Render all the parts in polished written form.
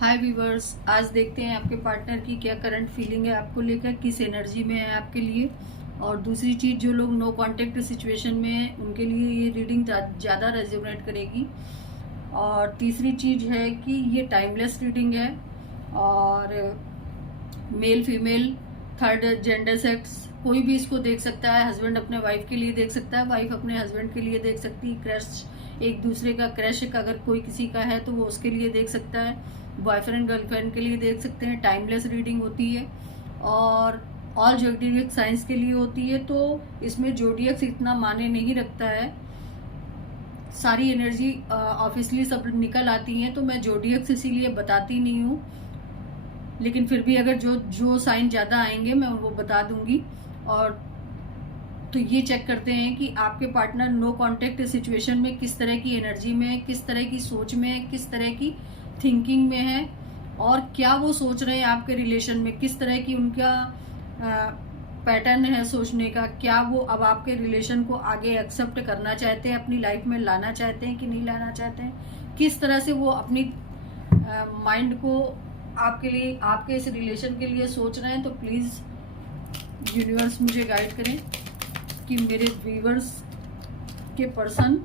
हाय viewers, आज देखते हैं आपके पार्टनर की क्या करंट फीलिंग है आपको लेकर, किस एनर्जी में है आपके लिए। और दूसरी चीज़, जो लोग नो कांटेक्ट सिचुएशन में हैं उनके लिए ये रीडिंग ज़्यादा रेजोनेट करेगी। और तीसरी चीज़ है कि ये टाइमलेस रीडिंग है और male female third gender sex कोई भी इसको देख सकता है। हस्बैंड अपने वाइफ के लिए देख सकता है, वाइफ अपने हस्बैंड के लिए देख सकती है। क्रश, एक दूसरे का क्रश अगर कोई किसी का है तो वो उसके लिए देख सकता है। बॉयफ्रेंड गर्लफ्रेंड के लिए देख सकते हैं। टाइमलेस रीडिंग होती है और ऑल जोडियक साइंस के लिए होती है। तो इसमें जोडियक्स इतना माने नहीं रखता है, सारी एनर्जी ऑब्वियसली सब निकल आती हैं, तो मैं जोडियक्स इसीलिए बताती नहीं हूँ। लेकिन फिर भी अगर जो जो साइन ज़्यादा आएंगे मैं वो बता दूंगी। और तो ये चेक करते हैं कि आपके पार्टनर नो कांटेक्ट सिचुएशन में किस तरह की एनर्जी में है, किस तरह की सोच में है, किस तरह की थिंकिंग में है, और क्या वो सोच रहे हैं आपके रिलेशन में, किस तरह की उनका पैटर्न है सोचने का। क्या वो अब आपके रिलेशन को आगे एक्सेप्ट करना चाहते हैं, अपनी लाइफ में लाना चाहते हैं कि नहीं लाना चाहते हैं, किस तरह से वो अपनी माइंड को आपके लिए, आपके इस रिलेशन के लिए सोच रहे हैं। तो प्लीज़ यूनिवर्स मुझे गाइड करें कि मेरे व्यूवर्स के पर्सन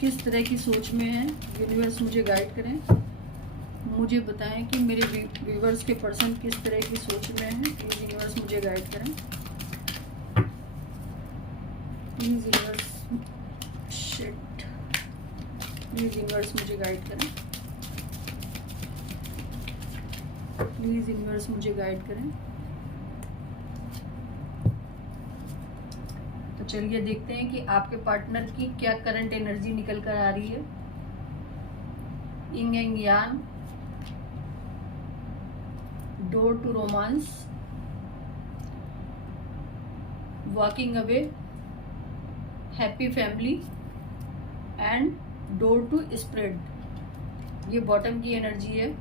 किस तरह की सोच में है। यूनिवर्स मुझे गाइड करें, मुझे बताएं कि मेरे व्यूवर्स के पर्सन किस तरह की सोच में है। प्लीज़ यूनिवर्स मुझे गाइड करें, please universe, shit, please universe मुझे गाइड करें, प्लीज़ यूनिवर्स मुझे गाइड करें। तो चलिए देखते हैं कि आपके पार्टनर की क्या करंट एनर्जी निकल कर आ रही है। Yin and yang, door to romance, walking away, happy family and door to spread. ये बॉटम की एनर्जी है।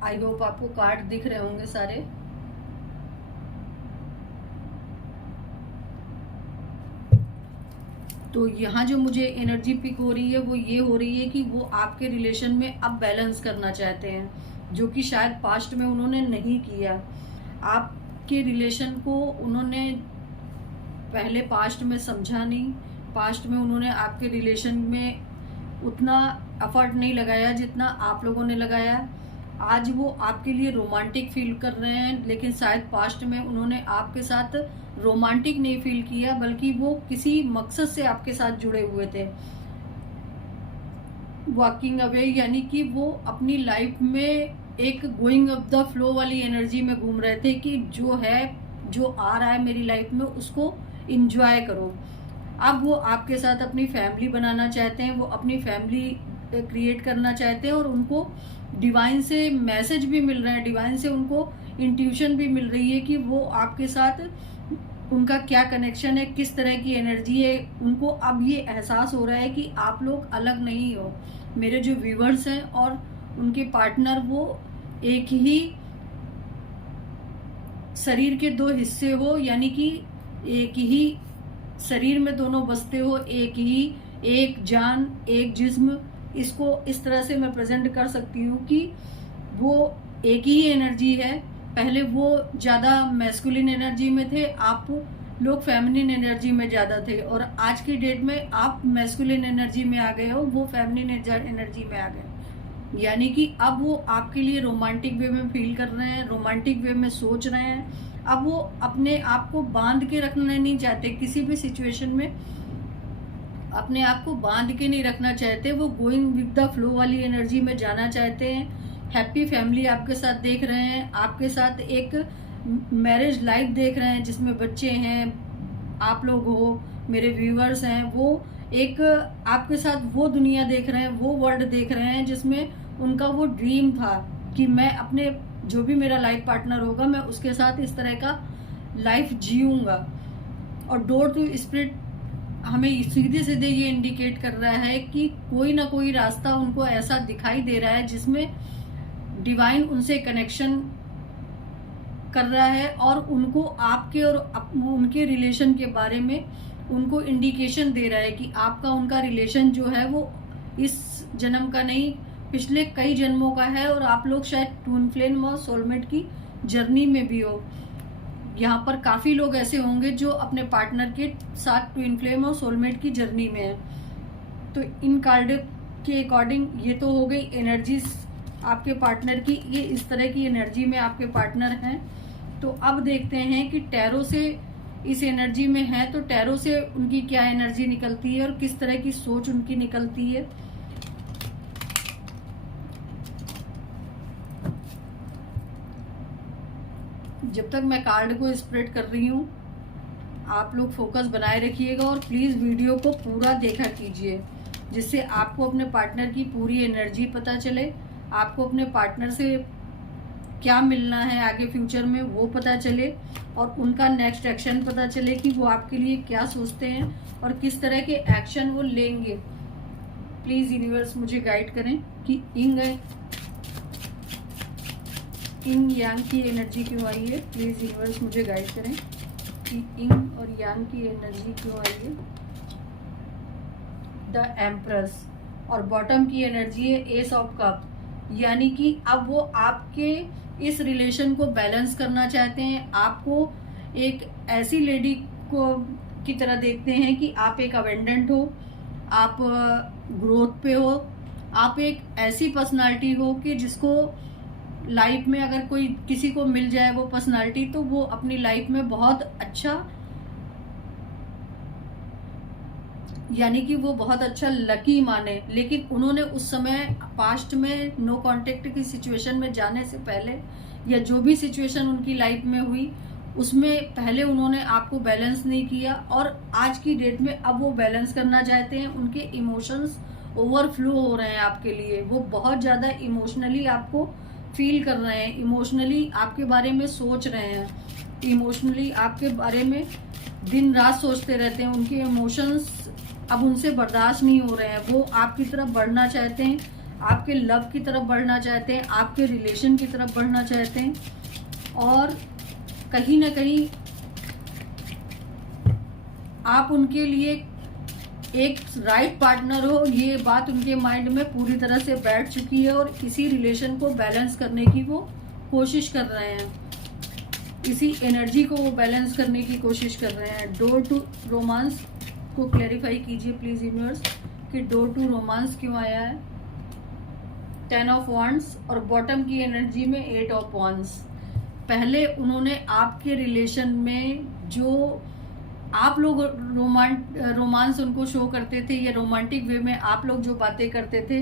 आई होप आपको कार्ड दिख रहे होंगे सारे। तो यहाँ जो मुझे एनर्जी पिक हो रही है वो ये हो रही है कि वो आपके रिलेशन में अब बैलेंस करना चाहते हैं, जो कि शायद पास्ट में उन्होंने नहीं किया। आपके रिलेशन को उन्होंने पहले पास्ट में समझा नहीं, पास्ट में उन्होंने आपके रिलेशन में उतना एफर्ट नहीं लगाया जितना आप लोगों ने लगाया। आज वो आपके लिए रोमांटिक फील कर रहे हैं, लेकिन शायद पास्ट में उन्होंने आपके साथ रोमांटिक नहीं फील किया, बल्कि वो किसी मकसद से आपके साथ जुड़े हुए थे। वॉकिंग अवे यानी कि वो अपनी लाइफ में एक गोइंग अप द फ्लो वाली एनर्जी में घूम रहे थे कि जो है, जो आ रहा है मेरी लाइफ में उसको इंजॉय करो। अब वो आपके साथ अपनी फैमिली बनाना चाहते हैं, वो अपनी फैमिली क्रिएट करना चाहते हैं, और उनको डिवाइन से मैसेज भी मिल रहा है, डिवाइन से उनको इंट्यूशन भी मिल रही है कि वो आपके साथ उनका क्या कनेक्शन है, किस तरह की एनर्जी है। उनको अब ये एहसास हो रहा है कि आप लोग अलग नहीं हो। मेरे जो व्यूवर्स हैं और उनके पार्टनर, वो एक ही शरीर के दो हिस्से हो, यानी कि एक ही शरीर में दोनों बसते हो, एक जान एक जिस्म। इसको इस तरह से मैं प्रेजेंट कर सकती हूँ कि वो एक ही एनर्जी है। पहले वो ज़्यादा मैस्कुलिन एनर्जी में थे, आप लोग फेमिनिन एनर्जी में ज़्यादा थे, और आज की डेट में आप मैस्कुलिन एनर्जी में आ गए हो, वो फेमिनिन एनर्जी में आ गए। यानी कि अब वो आपके लिए रोमांटिक वे में फील कर रहे हैं, रोमांटिक वे में सोच रहे हैं। अब वो अपने आप को बांध के रखना नहीं चाहते, किसी भी सिचुएशन में अपने आप को बांध के नहीं रखना चाहते। वो गोइंग विद द फ्लो वाली एनर्जी में जाना चाहते हैं। हैप्पी फैमिली आपके साथ देख रहे हैं, आपके साथ एक मैरिज लाइफ देख रहे हैं जिसमें बच्चे हैं, आप लोग हो, मेरे व्यूवर्स हैं, वो एक आपके साथ वो दुनिया देख रहे हैं, वो वर्ल्ड देख रहे हैं जिसमें उनका वो ड्रीम था कि मैं अपने, जो भी मेरा लाइफ पार्टनर होगा, मैं उसके साथ इस तरह का लाइफ जीऊंगा। और डोर टू स्पिरिट हमें सीधे सीधे ये इंडिकेट कर रहा है कि कोई ना कोई रास्ता उनको ऐसा दिखाई दे रहा है जिसमें डिवाइन उनसे कनेक्शन कर रहा है और उनको आपके और उनके रिलेशन के बारे में उनको इंडिकेशन दे रहा है कि आपका उनका रिलेशन जो है वो इस जन्म का नहीं, पिछले कई जन्मों का है और आप लोग शायद ट्विन फ्लेम और सोलमेट की जर्नी में भी हो। यहाँ पर काफी लोग ऐसे होंगे जो अपने पार्टनर के साथ ट्विन फ्लेम और सोलमेट की जर्नी में है। तो इन कार्ड के अकॉर्डिंग ये तो हो गई एनर्जीज आपके पार्टनर की, ये इस तरह की एनर्जी में आपके पार्टनर हैं। तो अब देखते हैं कि टैरो से इस एनर्जी में है तो टैरो से उनकी क्या एनर्जी निकलती है और किस तरह की सोच उनकी निकलती है। जब तक मैं कार्ड को स्प्रेड कर रही हूँ आप लोग फोकस बनाए रखिएगा और प्लीज वीडियो को पूरा देखा कीजिए, जिससे आपको अपने पार्टनर की पूरी एनर्जी पता चले, आपको अपने पार्टनर से क्या मिलना है आगे फ्यूचर में वो पता चले और उनका नेक्स्ट एक्शन पता चले कि वो आपके लिए क्या सोचते हैं और किस तरह के एक्शन वो लेंगे। प्लीज यूनिवर्स मुझे गाइड करें कि इंग यांग की एनर्जी क्यों आई है। प्लीज यूनिवर्स मुझे गाइड करें कि इंग और यांग की एनर्जी क्यों आई है। द एम्प्रेस और बॉटम की एनर्जी है एस ऑफ कप, यानी कि अब वो आपके इस रिलेशन को बैलेंस करना चाहते हैं। आपको एक ऐसी लेडी को की तरह देखते हैं कि आप एक अवेंडेंट हो, आप ग्रोथ पे हो, आप एक ऐसी पर्सनालिटी हो कि जिसको लाइफ में अगर कोई किसी को मिल जाए वो पर्सनालिटी तो वो अपनी लाइफ में बहुत अच्छा, यानी कि वो बहुत अच्छा लकी माने। लेकिन उन्होंने उस समय पास्ट में नो कांटेक्ट की सिचुएशन में जाने से पहले या जो भी सिचुएशन उनकी लाइफ में हुई उसमें पहले उन्होंने आपको बैलेंस नहीं किया और आज की डेट में अब वो बैलेंस करना चाहते हैं। उनके इमोशंस ओवरफ्लो हो रहे हैं आपके लिए, वो बहुत ज़्यादा इमोशनली आपको फील कर रहे हैं, इमोशनली आपके बारे में सोच रहे हैं, इमोशनली आपके बारे में दिन रात सोचते रहते हैं। उनके इमोशंस अब उनसे बर्दाश्त नहीं हो रहे हैं, वो आपकी तरफ बढ़ना चाहते हैं, आपके लव की तरफ बढ़ना चाहते हैं, आपके रिलेशन की तरफ बढ़ना चाहते हैं और कहीं ना कहीं आप उनके लिए एक राइट पार्टनर हो, ये बात उनके माइंड में पूरी तरह से बैठ चुकी है और इसी रिलेशन को बैलेंस करने की वो कोशिश कर रहे हैं, इसी एनर्जी को वो बैलेंस करने की कोशिश कर रहे हैं। डोर टू रोमांस को क्लैरिफाई कीजिए प्लीज यूनिवर्स कि डोर टू रोमांस क्यों आया है। 10 ऑफ वांड्स और बॉटम की एनर्जी में 8 ऑफ वांड्स। पहले उन्होंने आपके रिलेशन में जो आप लोग रोमांस उनको शो करते थे या रोमांटिक वे में आप लोग जो बातें करते थे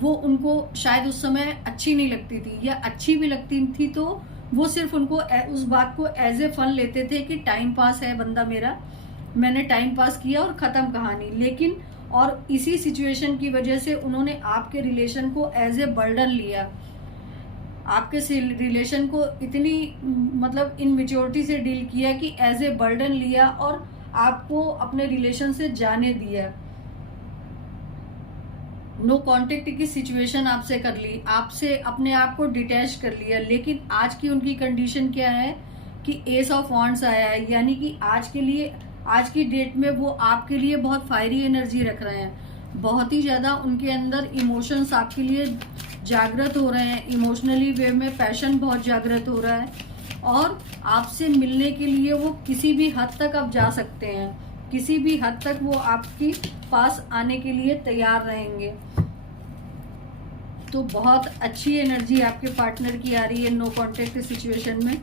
वो उनको शायद उस समय अच्छी नहीं लगती थी या अच्छी भी लगती थी तो वो सिर्फ उनको उस बात को एज ए फन लेते थे कि टाइम पास है बंदा मेरा, मैंने टाइम पास किया और खत्म कहानी। लेकिन और इसी सिचुएशन की वजह से उन्होंने आपके रिलेशन को एज ए बर्डन लिया, आपके रिलेशन को इतनी मतलब इनमेच्योरिटी से डील किया कि एज ए बर्डन लिया और आपको अपने रिलेशन से जाने दिया। नो कांटेक्ट की सिचुएशन आपसे कर ली, आपसे अपने आप को डिटैच कर लिया। लेकिन आज की उनकी कंडीशन क्या है कि एस ऑफ वांड्स आया है, यानी कि आज के लिए आज की डेट में वो आपके लिए बहुत फायरी एनर्जी रख रहे हैं, बहुत ही ज्यादा उनके अंदर इमोशंस आपके लिए जागृत हो रहे हैं, इमोशनली वे में पैशन बहुत जागृत हो रहा है और आपसे मिलने के लिए वो किसी भी हद तक अब जा सकते हैं, किसी भी हद तक वो आपके पास आने के लिए तैयार रहेंगे। तो बहुत अच्छी एनर्जी आपके पार्टनर की आ रही है नो कांटेक्ट सिचुएशन में,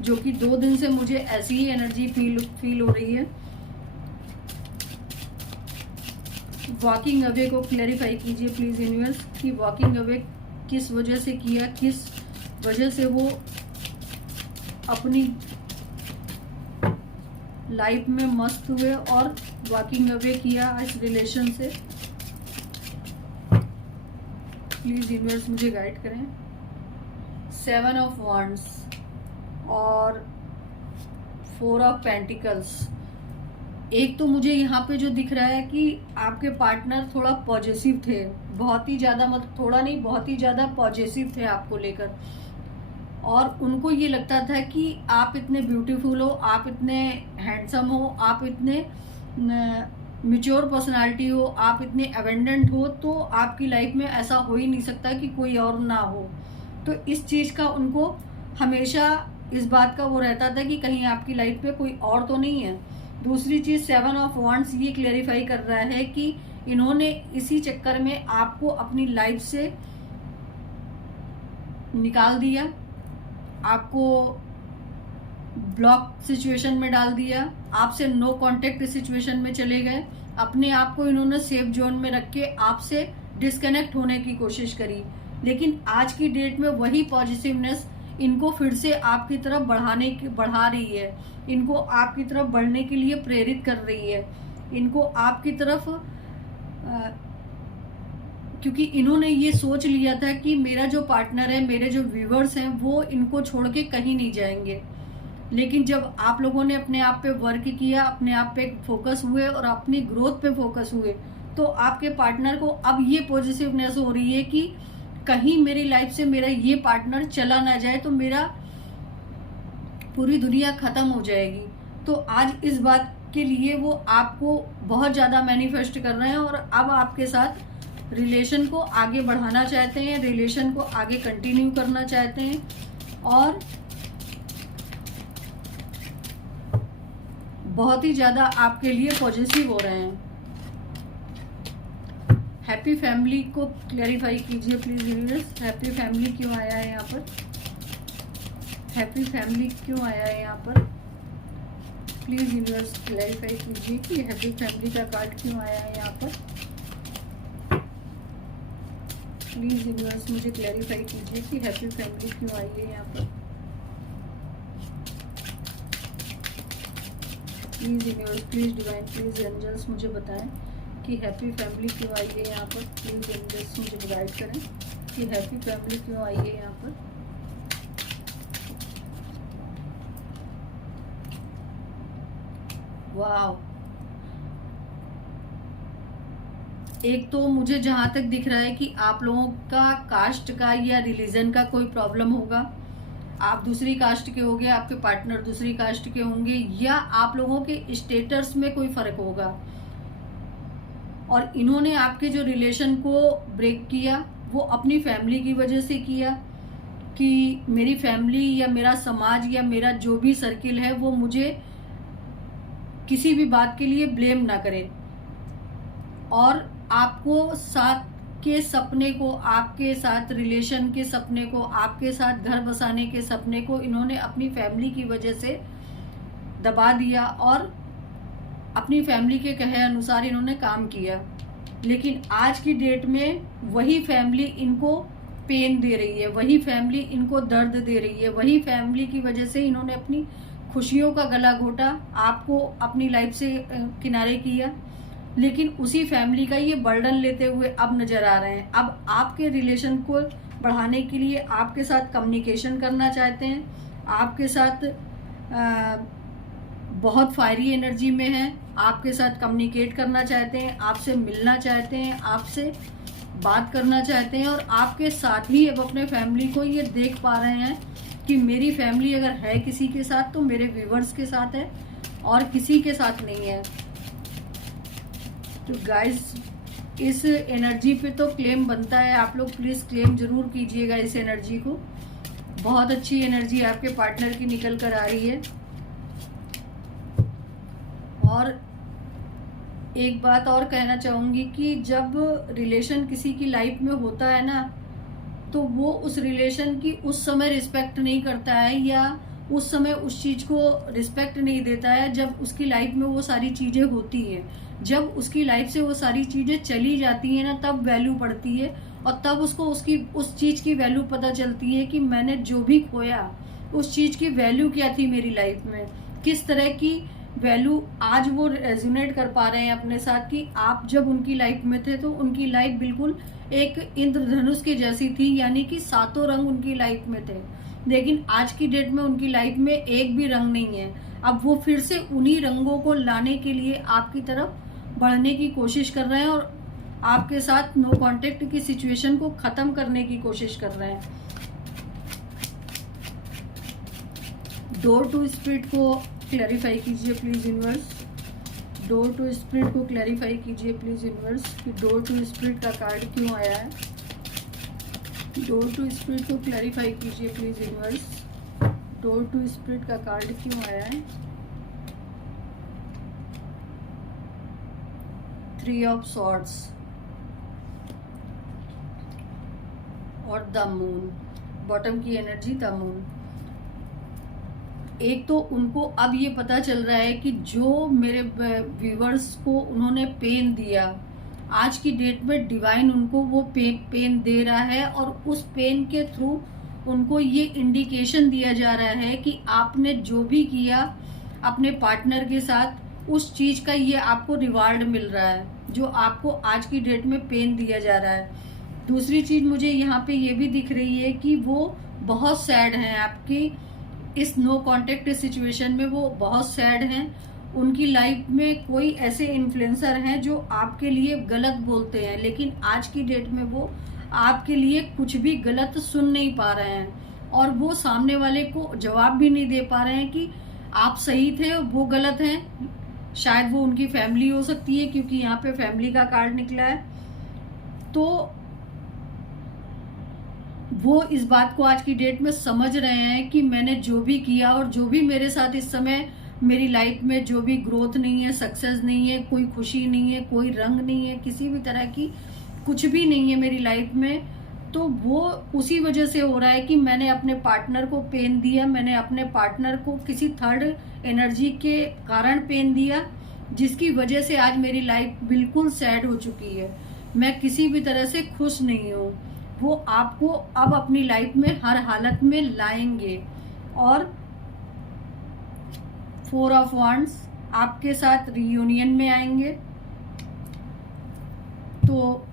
जो कि 2 दिन से मुझे ऐसी ही एनर्जी फील हो रही है। वॉकिंग अवे को क्लैरिफाई कीजिए प्लीज यूनिवर्स कि वॉकिंग अवे किस वजह से किया, किस वजह से वो अपनी लाइफ में मस्त हुए और वॉकिंग अवे किया इस रिलेशन से। प्लीज यूनिवर्स मुझे गाइड करें। 7 ऑफ वांड्स और 4 ऑफ पेंटिकल्स। एक तो मुझे यहाँ पे जो दिख रहा है कि आपके पार्टनर थोड़ा पॉजिटिव थे, बहुत ही ज्यादा, मतलब थोड़ा नहीं बहुत ही ज्यादा पॉजिटिव थे आपको लेकर और उनको ये लगता था कि आप इतने ब्यूटीफुल हो, आप इतने हैंडसम हो, आप इतने मैच्योर पर्सनालिटी हो, आप इतने अबेंडेंट हो, तो आपकी लाइफ में ऐसा हो ही नहीं सकता कि कोई और ना हो। तो इस चीज़ का उनको हमेशा इस बात का वो रहता था कि कहीं आपकी लाइफ में कोई और तो नहीं है। दूसरी चीज़ 7 ऑफ वांड्स ये क्लेरिफाई कर रहा है कि इन्होंने इसी चक्कर में आपको अपनी लाइफ से निकाल दिया, आपको ब्लॉक सिचुएशन में डाल दिया, आपसे नो कांटेक्ट सिचुएशन में चले गए, अपने आप को इन्होंने सेफ जोन में रख के आपसे डिस्कनेक्ट होने की कोशिश करी। लेकिन आज की डेट में वही पॉजिटिवनेस इनको फिर से आपकी तरफ बढ़ा रही है, इनको आपकी तरफ बढ़ने के लिए प्रेरित कर रही है, इनको आपकी तरफ क्योंकि इन्होंने ये सोच लिया था कि मेरा जो पार्टनर है, मेरे जो व्यूवर्स हैं, वो इनको छोड़ के कहीं नहीं जाएंगे। लेकिन जब आप लोगों ने अपने आप पे वर्क किया, अपने आप पे फोकस हुए और अपनी ग्रोथ पे फोकस हुए, तो आपके पार्टनर को अब ये पॉजिटिवनेस हो रही है कि कहीं मेरी लाइफ से मेरा ये पार्टनर चला ना जाए तो मेरा पूरी दुनिया खत्म हो जाएगी। तो आज इस बात के लिए वो आपको बहुत ज़्यादा मैनिफेस्ट कर रहे हैं और अब आपके साथ रिलेशन को आगे बढ़ाना चाहते हैं, रिलेशन को आगे कंटिन्यू करना चाहते हैं और बहुत ही ज़्यादा आपके लिए पॉजिटिव हो रहे हैं। हैप्पी फैमिली को क्लैरिफाई कीजिए प्लीज यूनिवर्स। हैप्पी फैमिली क्यों आया है यहाँ पर? हैप्पी फैमिली क्यों आया है यहाँ पर? प्लीज यूनिवर्स क्लैरिफाई कीजिए कि हैप्पी फैमिली का कार्ड क्यों आया है यहाँ पर। प्लीज यूनिवर्स मुझे क्लैरिफाई कीजिए कि हैप्पी फैमिली क्यों आई है यहाँ पर। Please universe, please divine, please angels मुझे बताएं कि हैप्पी फैमिली क्यों आई है यहाँ पर। प्लीज एंजल्स मुझे गाइड करें कि हैप्पी फैमिली क्यों आई है यहाँ पर। वाव, एक तो मुझे जहां तक दिख रहा है कि आप लोगों का कास्ट का या रिलीजन का कोई प्रॉब्लम होगा। आप दूसरी कास्ट के होंगे, आपके पार्टनर दूसरी कास्ट के होंगे, या आप लोगों के स्टेटस में कोई फर्क होगा। और इन्होंने आपके जो रिलेशन को ब्रेक किया वो अपनी फैमिली की वजह से किया कि मेरी फैमिली या मेरा समाज या मेरा जो भी सर्किल है वो मुझे किसी भी बात के लिए ब्लेम ना करे। और आपको साथ के सपने को, आपके साथ रिलेशन के सपने को, आपके साथ घर बसाने के सपने को इन्होंने अपनी फैमिली की वजह से दबा दिया और अपनी फैमिली के कहे अनुसार इन्होंने काम किया। लेकिन आज की डेट में वही फैमिली इनको पेन दे रही है, वही फैमिली इनको दर्द दे रही है, वही फैमिली की वजह से इन्होंने अपनी खुशियों का गला घोटा, आपको अपनी लाइफ से किनारे किया। लेकिन उसी फैमिली का ये बर्डन लेते हुए अब नजर आ रहे हैं। अब आपके रिलेशन को बढ़ाने के लिए आपके साथ कम्युनिकेशन करना चाहते हैं, आपके साथ बहुत फायरी एनर्जी में हैं, आपके साथ कम्युनिकेट करना चाहते हैं, आपसे मिलना चाहते हैं, आपसे बात करना चाहते हैं। और आपके साथ ही अब अपने फैमिली को ये देख पा रहे हैं कि मेरी फैमिली अगर है किसी के साथ तो मेरे व्यूवर्स के साथ है और किसी के साथ नहीं है। तो गाइस, इस एनर्जी पे तो क्लेम बनता है, आप लोग प्लीज क्लेम जरूर कीजिएगा इस एनर्जी को। बहुत अच्छी एनर्जी आपके पार्टनर की निकल कर आ रही है। और एक बात और कहना चाहूंगी कि जब रिलेशन किसी की लाइफ में होता है ना, तो वो उस रिलेशन की उस समय रिस्पेक्ट नहीं करता है या उस समय उस चीज को रिस्पेक्ट नहीं देता है जब उसकी लाइफ में वो सारी चीजें होती है। जब उसकी लाइफ से वो सारी चीजें चली जाती है ना, तब वैल्यू पड़ती है और तब उसको उसकी उस चीज की वैल्यू पता चलती है कि मैंने जो भी खोया उस चीज की वैल्यू क्या थी मेरी लाइफ में, किस तरह की वैल्यू आज वो रेजोनेट कर पा रहे हैं अपने साथ कि आप जब उनकी लाइफ में थे तो उनकी लाइफ बिल्कुल एक इंद्रधनुष की जैसी थी, यानी कि सातों रंग उनकी लाइफ में थे। लेकिन आज की डेट में उनकी लाइफ में एक भी रंग नहीं है। अब वो फिर से उन्हीं रंगों को लाने के लिए आपकी तरफ बढ़ने की कोशिश कर रहे हैं और आपके साथ नो कांटेक्ट की सिचुएशन को खत्म करने की कोशिश कर रहे हैं। डोर टू स्पिरिट को क्लैरिफाई कीजिए please universe. Door to spirit को क्लैरिफाई कीजिए प्लीज यूनिवर्स कि डोर टू स्पिरिट का कार्ड क्यों आया है। डोर टू स्पिरिट को क्लैरिफाई कीजिए please universe. Door to spirit का कार्ड क्यों आया है। 3 ऑफ सॉर्ड्स और द मून, बॉटम की एनर्जी द मून। एक तो उनको अब ये पता चल रहा है कि जो मेरे व्यूवर्स को उन्होंने पेन दिया, आज की डेट में डिवाइन उनको वो पेन दे रहा है और उस पेन के थ्रू उनको ये इंडिकेशन दिया जा रहा है कि आपने जो भी किया अपने पार्टनर के साथ, उस चीज का ये आपको रिवार्ड मिल रहा है जो आपको आज की डेट में पेन दिया जा रहा है। दूसरी चीज मुझे यहाँ पे ये भी दिख रही है कि वो बहुत सैड हैं आपकी इस नो कांटेक्ट सिचुएशन में। वो बहुत सैड हैं। उनकी लाइफ में कोई ऐसे इन्फ्लुएंसर हैं जो आपके लिए गलत बोलते हैं, लेकिन आज की डेट में वो आपके लिए कुछ भी गलत सुन नहीं पा रहे हैं और वो सामने वाले को जवाब भी नहीं दे पा रहे हैं कि आप सही थे वो गलत हैं। शायद वो उनकी फैमिली हो सकती है क्योंकि यहाँ पे फैमिली का कार्ड निकला है। तो वो इस बात को आज की डेट में समझ रहे हैं कि मैंने जो भी किया और जो भी मेरे साथ इस समय मेरी लाइफ में जो भी ग्रोथ नहीं है, सक्सेस नहीं है, कोई खुशी नहीं है, कोई रंग नहीं है, किसी भी तरह की कुछ भी नहीं है मेरी लाइफ में, तो वो उसी वजह से हो रहा है कि मैंने अपने पार्टनर को पेन दिया। मैंने अपने पार्टनर को किसी थर्ड एनर्जी के कारण पेन दिया, जिसकी वजह से आज मेरी लाइफ बिल्कुल सैड हो चुकी है। मैं किसी भी तरह से खुश नहीं हूँ। वो आपको अब अपनी लाइफ में हर हालत में लाएंगे। और 4 ऑफ वांड्स आपके साथ रियूनियन में आएंगे। तो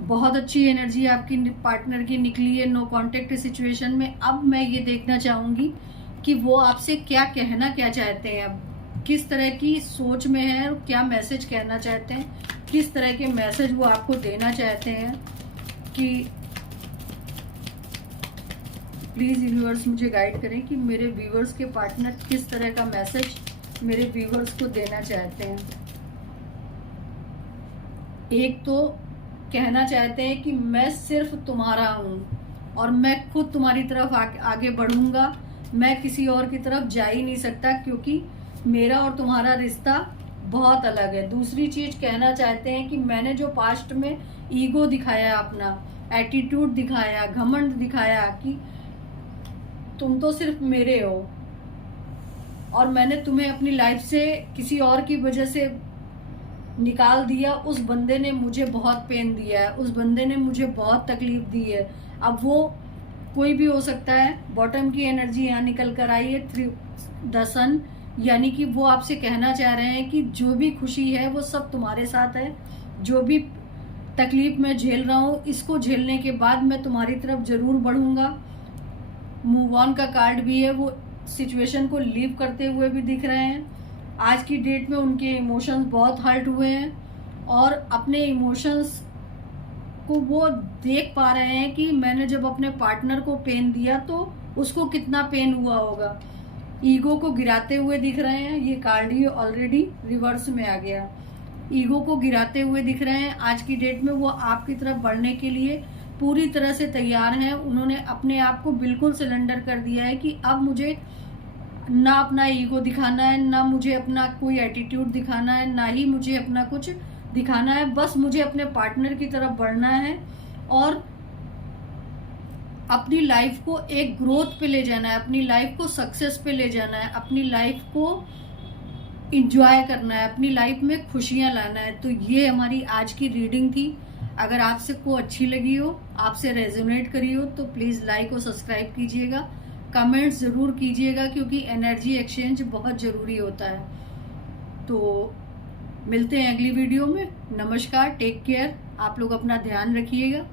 बहुत अच्छी एनर्जी आपकी पार्टनर की निकली है नो कांटेक्ट सिचुएशन में। अब मैं ये देखना चाहूंगी कि वो आपसे क्या चाहते हैं, अब किस तरह की सोच में है और क्या मैसेज कहना चाहते हैं, किस तरह के मैसेज वो आपको देना चाहते हैं। कि प्लीज यूनिवर्स मुझे गाइड करें कि मेरे व्यूवर्स के पार्टनर किस तरह का मैसेज मेरे व्यूवर्स को देना चाहते हैं। एक तो कहना चाहते हैं कि मैं सिर्फ तुम्हारा हूं और मैं खुद तुम्हारी तरफ आगे बढ़ूंगा, मैं किसी और की तरफ जा ही नहीं सकता क्योंकि मेरा और तुम्हारा रिश्ता बहुत अलग है। दूसरी चीज कहना चाहते हैं कि मैंने जो पास्ट में ईगो दिखाया, अपना एटीट्यूड दिखाया, घमंड दिखाया कि तुम तो सिर्फ मेरे हो और मैंने तुम्हें अपनी लाइफ से किसी और की वजह से निकाल दिया, उस बंदे ने मुझे बहुत पेन दिया है, उस बंदे ने मुझे बहुत तकलीफ दी है। अब वो कोई भी हो सकता है। बॉटम की एनर्जी यहाँ निकल कर आई है 3 सन, यानी कि वो आपसे कहना चाह रहे हैं कि जो भी खुशी है वो सब तुम्हारे साथ है। जो भी तकलीफ मैं झेल रहा हूँ, इसको झेलने के बाद मैं तुम्हारी तरफ जरूर बढ़ूंगा। मूव ऑन का कार्ड भी है, वो सिचुएशन को लीव करते हुए भी दिख रहे हैं। आज की डेट में उनके इमोशंस बहुत हर्ट हुए हैं और अपने इमोशंस को वो देख पा रहे हैं कि मैंने जब अपने पार्टनर को पेन दिया तो उसको कितना पेन हुआ होगा। ईगो को गिराते हुए दिख रहे हैं। ये कार्ड ही ऑलरेडी रिवर्स में आ गया। ईगो को गिराते हुए दिख रहे हैं। आज की डेट में वो आपकी तरफ बढ़ने के लिए पूरी तरह से तैयार हैं। उन्होंने अपने आप को बिल्कुल सरेंडर कर दिया है कि अब मुझे ना अपना ईगो दिखाना है, ना मुझे अपना कोई एटीट्यूड दिखाना है, ना ही मुझे अपना कुछ दिखाना है। बस मुझे अपने पार्टनर की तरफ बढ़ना है और अपनी लाइफ को एक ग्रोथ पे ले जाना है, अपनी लाइफ को सक्सेस पे ले जाना है, अपनी लाइफ को इंजॉय करना है, अपनी लाइफ में खुशियां लाना है। तो ये हमारी आज की रीडिंग थी। अगर आपसे को अच्छी लगी हो, आपसे रेजोनेट करी हो, तो प्लीज़ लाइक और सब्सक्राइब कीजिएगा, कमेंट्स ज़रूर कीजिएगा क्योंकि एनर्जी एक्सचेंज बहुत ज़रूरी होता है। तो मिलते हैं अगली वीडियो में। नमस्कार, टेक केयर, आप लोग अपना ध्यान रखिएगा।